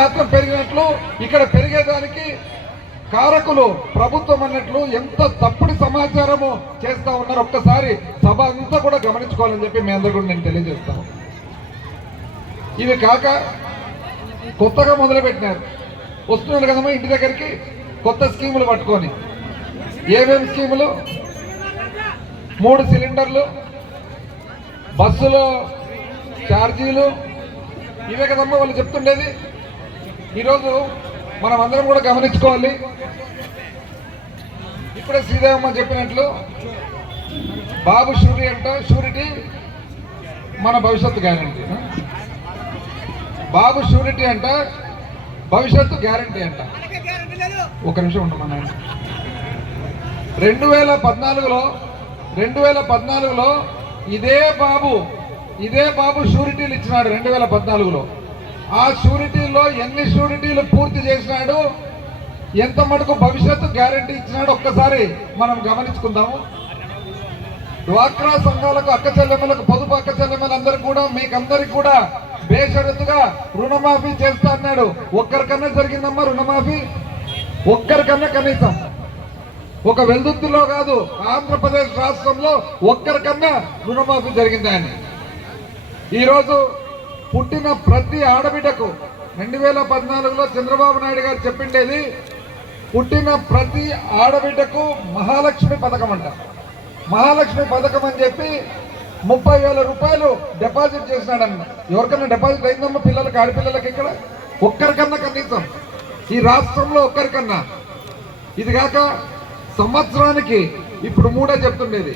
మాత్రం పెరిగినట్లు ఇక్కడ పెరిగేదానికి కారకులు ప్రభుత్వం అన్నట్లు ఎంత తప్పుడు సమాచారము చేస్తా ఉన్నారు ఒక్కసారి సభ అంతా కూడా గమనించుకోవాలని చెప్పి మీ అందరూ కూడా నేను తెలియజేస్తాను ఇవి కాక కొత్తగా మొదలుపెట్టినారు. వస్తున్నారు కదమ్మా ఇంటి దగ్గరికి? కొత్త స్కీములు పట్టుకొని. ఏమేమి స్కీములు? మూడు సిలిండర్లు బస్సులో ఛార్జీలు. ఇవే కదమ్మా వాళ్ళు చెప్తుండేది? ఈరోజు మనం అందరం కూడా గమనించుకోవాలి. ఇప్పుడే శ్రీదేవమ్మ చెప్పినట్లు బాబు షూరి అంట షూరిటీ మన భవిష్యత్తు గ్యారంటీ. బాబు షూరిటీ అంట భవిష్యత్తు గ్యారంటీ అంట. ఒక నిమిషం ఉండమన్నా రెండు వేల పద్నాలుగులో రెండు వేల పద్నాలుగులో ఇదే బాబు ఇదే బాబు షూరిటీలు ఇచ్చినాడు రెండు వేల పద్నాలుగులో. ఆ షూరిటీలో ఎన్ని షూరిటీలు పూర్తి చేసినాడు ఎంత మటుకు భవిష్యత్తు గ్యారంటీ ఇచ్చినాడు ఒక్కసారి మనం గమనించుకుందాము. డ్వాక్రా సంఘాలకు అక్క చెల్లెమ్మలకు పొదుపు అక్క చెల్లెమ్మలందరికీ కూడా మీకందరికి కూడా బేషరతుగా రుణమాఫీ చేస్తా అన్నాడు. ఒక్కరికన్నా జరిగిందమ్మా రుణమాఫీ? ఒక్కరికన్నా కనీసం. ఒక వెల్దుర్తిలో కాదు ఆంధ్రప్రదేశ్ రాష్ట్రంలో ఒక్కరికన్నా రుణమాఫీ జరిగిందా అని ఈరోజు పుట్టిన ప్రతి ఆడబిడ్డకు రెండు వేల పద్నాలుగులో చంద్రబాబు నాయుడు గారు చెప్పిండేది పుట్టిన ప్రతి ఆడబిడ్డకు మహాలక్ష్మి పథకం అంట. మహాలక్ష్మి పథకం అని చెప్పి ముప్పై వేల రూపాయలు డిపాజిట్ చేసినాడన్న. ఎవరికన్నా డిపాజిట్ అయిందమ్మా పిల్లలకి ఆడపిల్లలకి ఇక్కడ? ఒక్కరికన్నా కనీసం. ఈ రాష్ట్రంలో ఒక్కరికన్నా. ఇది కాక సంవత్సరానికి ఇప్పుడు మూడే చెప్తుండేది.